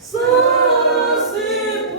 Só se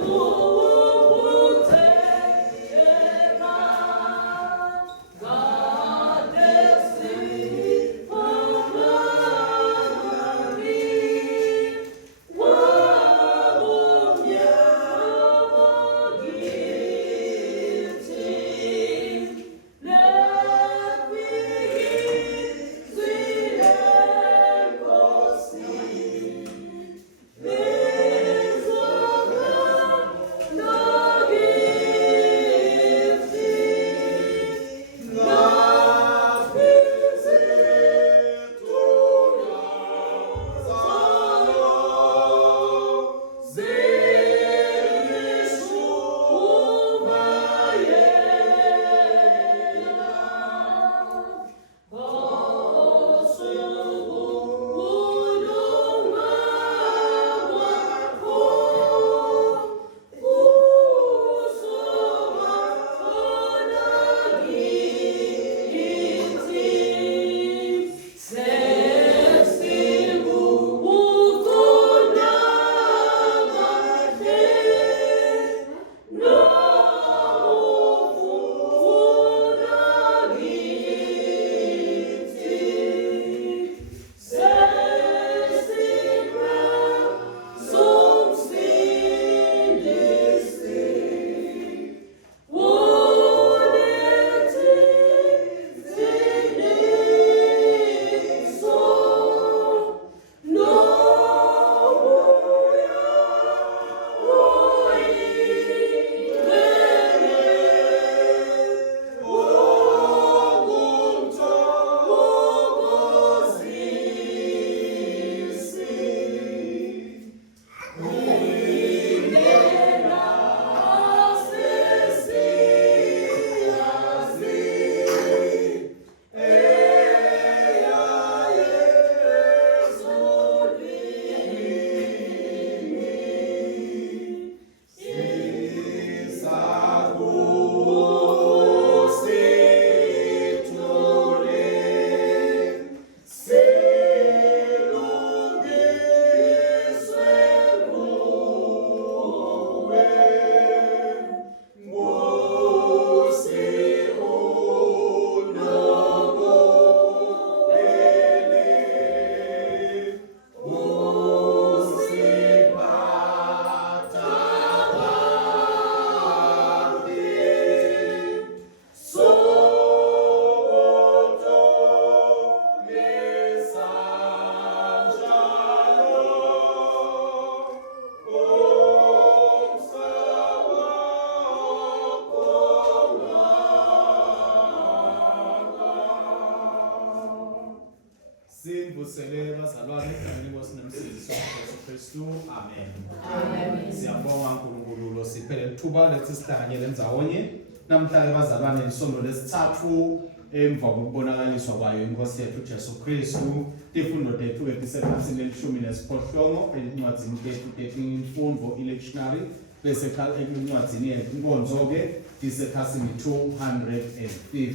Kristu. Amen. Amen. Siyabonga uNkulunkulu lo siphele ithuba lethi sihlanganyele ndzawonye namhlanje bazalwane isondo lesithathu emva kokubonakaliswa kwayo inkosi yethu Jesu Kristu. Ifundo tethu episekhasini lelishumi nesiphohlongo encwadzini tethu imfundo lectionary bese encwadzini yenkonzo-ke isekhasini 250.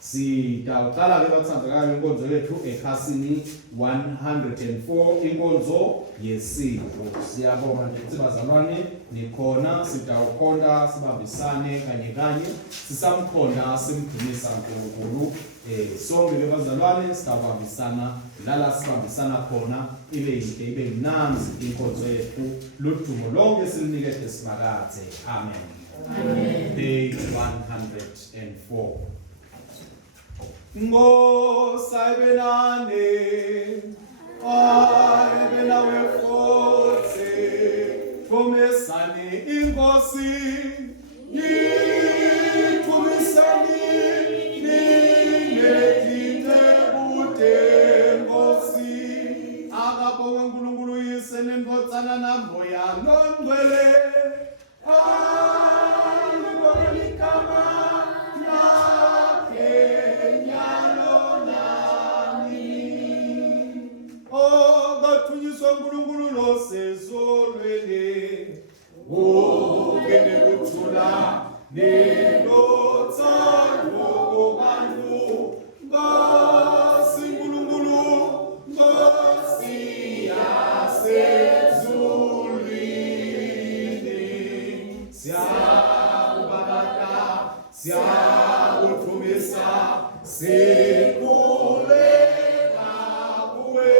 Sitaqala ke bathandekayo inkonzo yethu ekhasini 104 inkonzo yesidlo. Siyabonga nje bazalwane nikhona sitawukhonda sibambisane kanye sisamkhonda simdumisa uNkulunkulu. Sonke ke bazalwane sitawubambisana lala sibambisana khona ibe yinhle ibe mnanzi inkonzo yethu ludumo lonke silinikede simakathe. Amen. Amen. Page 104. Ngosabenane ayebenawe forse komesani inkosi yithumisani ningetine bude nkosi akabonga uNkulunkulu yise nendodzana namoya nongcwele uNkulunkulu losezolweni ungene kuthula nelothando kubantu Nkosi uNkulunkulu Nkosi yasezulwini siyakubakata siyakuthumisa sikhuleka kuwe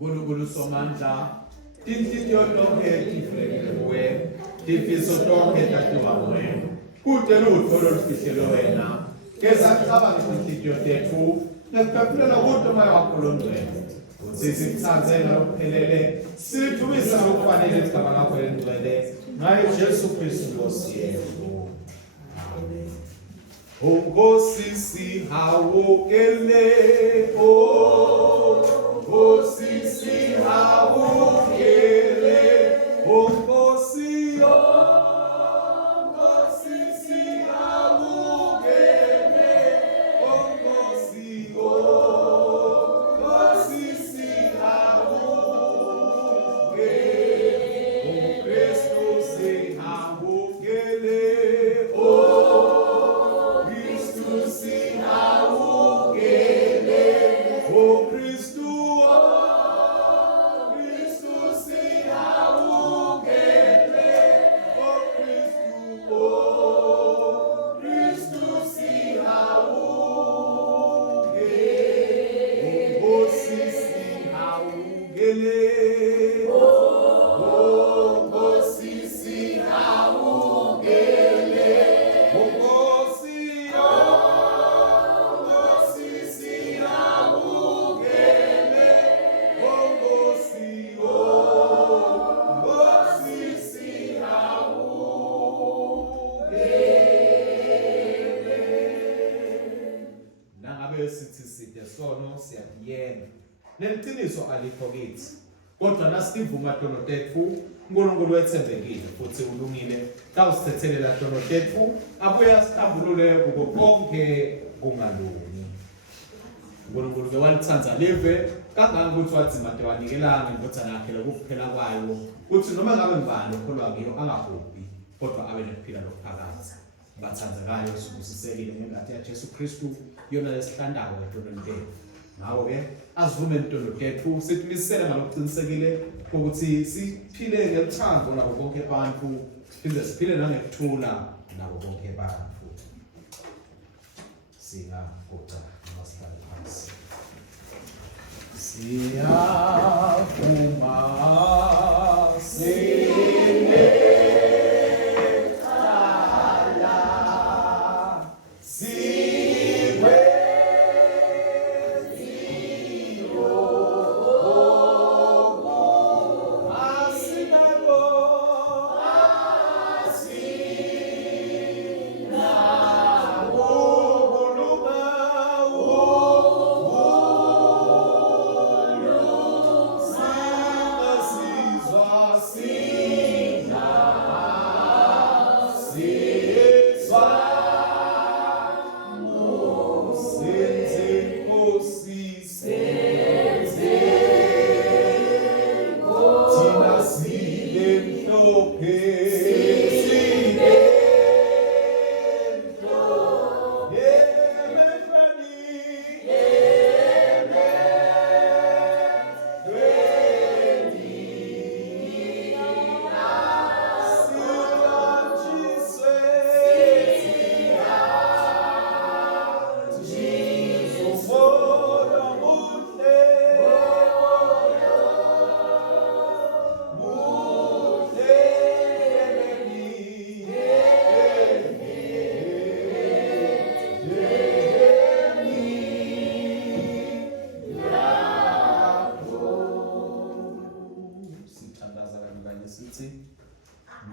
uNkulunkulu somandla inhliziyo yonke iflekile kuwe ifiso tonke tatiwa kuwe kude lutho lolufihlelo wena keza kucabange inhliziyo tethu nekuphephulelwa kude moya wakho longcwele uthi sikuthanze ngalokuphelele sithumisa ngokufanele igama lakho elingcwele ngaye Jesu Kristu Nkosi yethu. Nkosi sihawukele Nkosi sihawukele Nkosi Nkosi sihawukele Nkosi Nkosi sihawukele Kristu sihawukele Kristu sihawukele Kristu esithi side sono siyakuyena neliciniso alikho kithi kodwa nasivuma tono tetfu uNkulunkulu wethembekile futhi ulungile tawusithethelela tono tetfu abuye asihlambulule kuko konke kungalungi uNkulunkulu ke walithanda live kangaka ukuthi wathi made wanikelana indodana yakhe lokuphela kwayo uthi noma ngabe ngibani okholwa kiyo angahubhi kodwa abe nokuphila lokuphakathi bathandekayo sibusisekile ngenkathi yaJesu Kristu yona lesihlandako etononke ngawo ke azivume intonotethu siqinisele ngalokuqinisekile ukuthi siphile ngethando nabo bonke abantu siphinde siphile nangekuthula nabo bonke abantu singagoqa namahlalo phansi siyavuma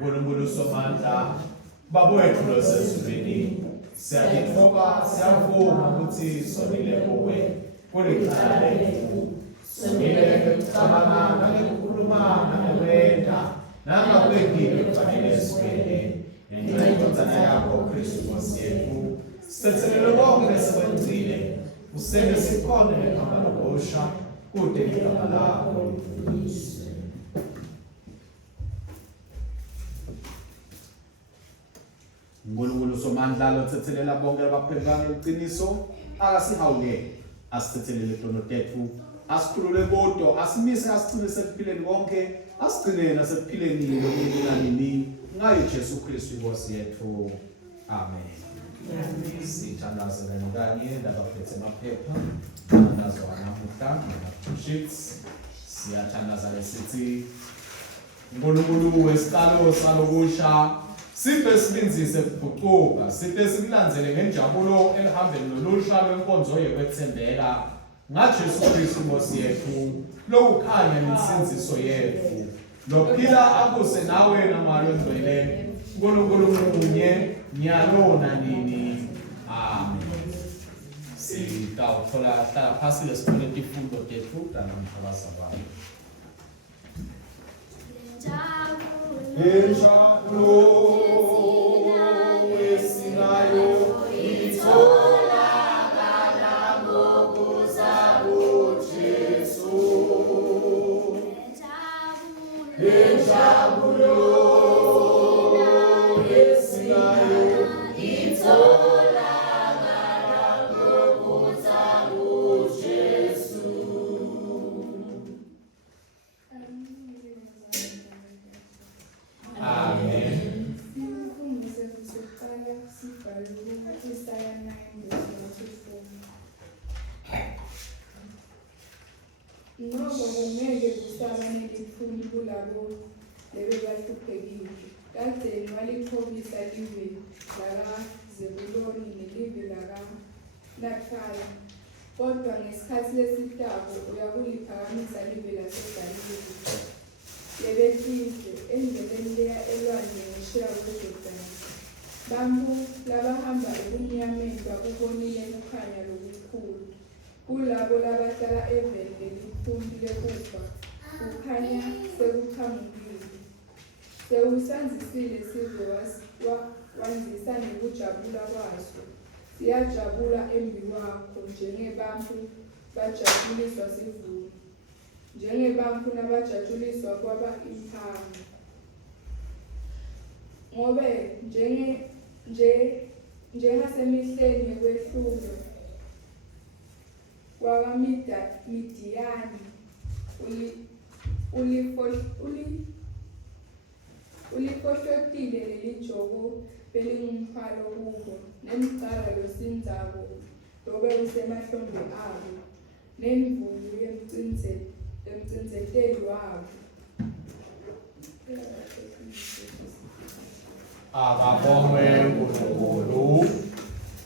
uNkulunkulu somandla babowethu losezulwini siyakuthoba siyavuma ukuthi sonile kuwe kulicala lethu sonile ngekucabanga nangekukhuluma nangekwenda nangakwengile kufanele sibele ngenxa yendodana yakho Kristu Nkosi yethu sithethelele konke esikwenzile usele sikhona ngegama lokosha kude igama lakho lidluliswe. uNkulunkulu somandla lothethelela bonke abaphendukanga iqiniso akasihawule asithethelele tono tethu asikhulule kodwa asimise asicinise ekuphileni konke asigcine nasekuphileni lokuninanini ngayo Jesu Kristu Nkosi yethu amen. Sithandazele kanye ndabaphethe amaphepha nazo namuhla na-sheets siyathandaza lesithi uNkulunkulu wesiqalo salokusha siphe silinzise kuguquka siphe sikulandzele ngenjabulo elihambeni nolusha lwenkonzo yekwethembeka ngaJesu Kristu Nkosi yethu lokukhanya nensinziso yethu lokuphila akuse nawe namalo ngcwele uNkulunkulu munye nyalo nanini amen. Sitawuthola hlala phasi lesibone izifundo zethu namhlanje sabayo. Injabulo esinayo itholakala ngokuza kuJesu. Injabulo esinayo itholakala ngokuza kuJesu. Amen. Ngoba ngeke kusabane lifundi kulabo lebebahluphekile. Kade walithobisa live laka Zebuloni nelive laka Naftali. Kodwa ngesikhathi lesitako uyakuliphakamisa live laseGalile. Lebethize endleleni leya elwandle ngesheya kweJordani. Bantfu labahamba ebumnyameni bakubonile kukhanya lokukhulu. Kulabo labahlala eveni lelikhulu lekufa, kukhanya sekuqhamukile. Sewusanzisile sizwe wanzisa ngokujabula kwaso. Siyajabula embi kwakho njengebantfu bajatshuliswa sivuno. Njengebantfu nabajatshuliswa kwaba imphango. Ngobe njengasemihleni yekwehlulwa kwabaMidiyani ulifohlotile lelijoko belingumthwalo kubo, nemcala losindzako lobe usemahlombe abo, nemvubu yemcindzeteli wabo. Akabongwe uNkulunkulu.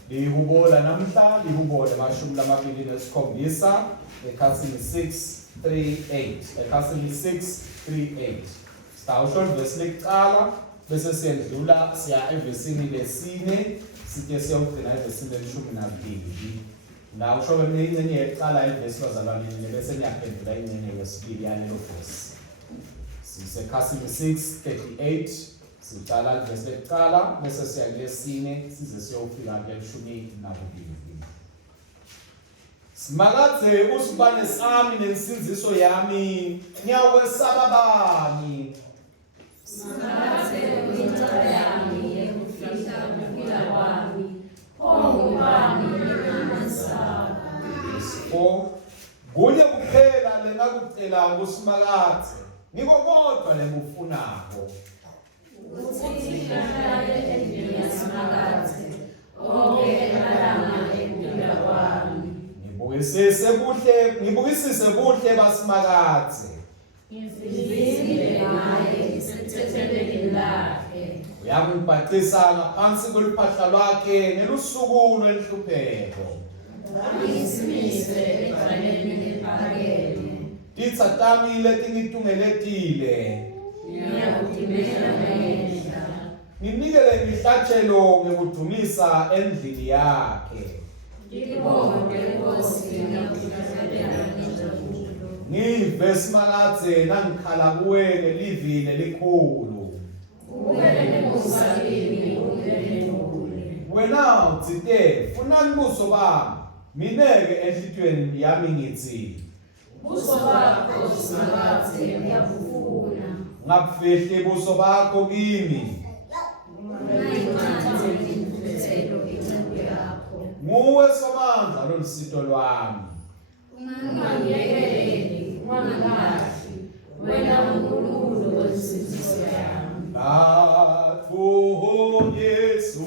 Lihubo namhla lihubo lamashumi 27 ekhasini 638 ekhasini 638. Sitawusho ivesi lekucala bese siyendlula siya evesini lesine sike siyogcina evesini leshumi 12. La usho ingcenye yekucala ivesi bazalwanini bese niyaphendula ingcenye yesibili yalelo vesi. Sisekhasini 638 sicala ivesi lekucala bese siya kulesine size siyofika kuleshumi 12. Simakadze usibane sami nensinziso yami, ngiyawesaba bani. Simakadze incala yami yekufihla ukuphila kwami, ongubani engingamesaba. Kunye kuphela lengakucela kusimakadze, ngiko kodwa lengufunako. Ukuthi ngihlale endlini yasimakadze, onke emalanga ekuphila kwami. Ngibukisise kuhle basimakadze. Ngizizile ngaye ngisemthethelweni lakhe. Uyangibhacisa ngaphansi kweliphahla lwakhe ngelusuku lwenhlupheko. Ngisimise edwaleni eliphakeme. Titsa tami letingitumeletile. Ngiyakudimela ngenhla. Nginikele ngihlatshelo ngekudumisa endlini yakhe. Ngibonge Nkosi ngiyakudlalela ngenjabulo. Ngive simakadze nangikhala kuwe ngelivi nelikhulu. Ubele Musa kimi ungenule. Wena utsite funa mbuso bami, mineke enhlitweni yami ngithi. Buso bakho simakadze ngiyakufuna. Ngabufihli buso bakho kimi. Ungayincane imfethelo incebo yakho. Nguwe Somandla lolusito lwami. Ungangiyekeleli, ungangilahli. Wena uNkulunkulu wensinziso yami. Bathu Yesu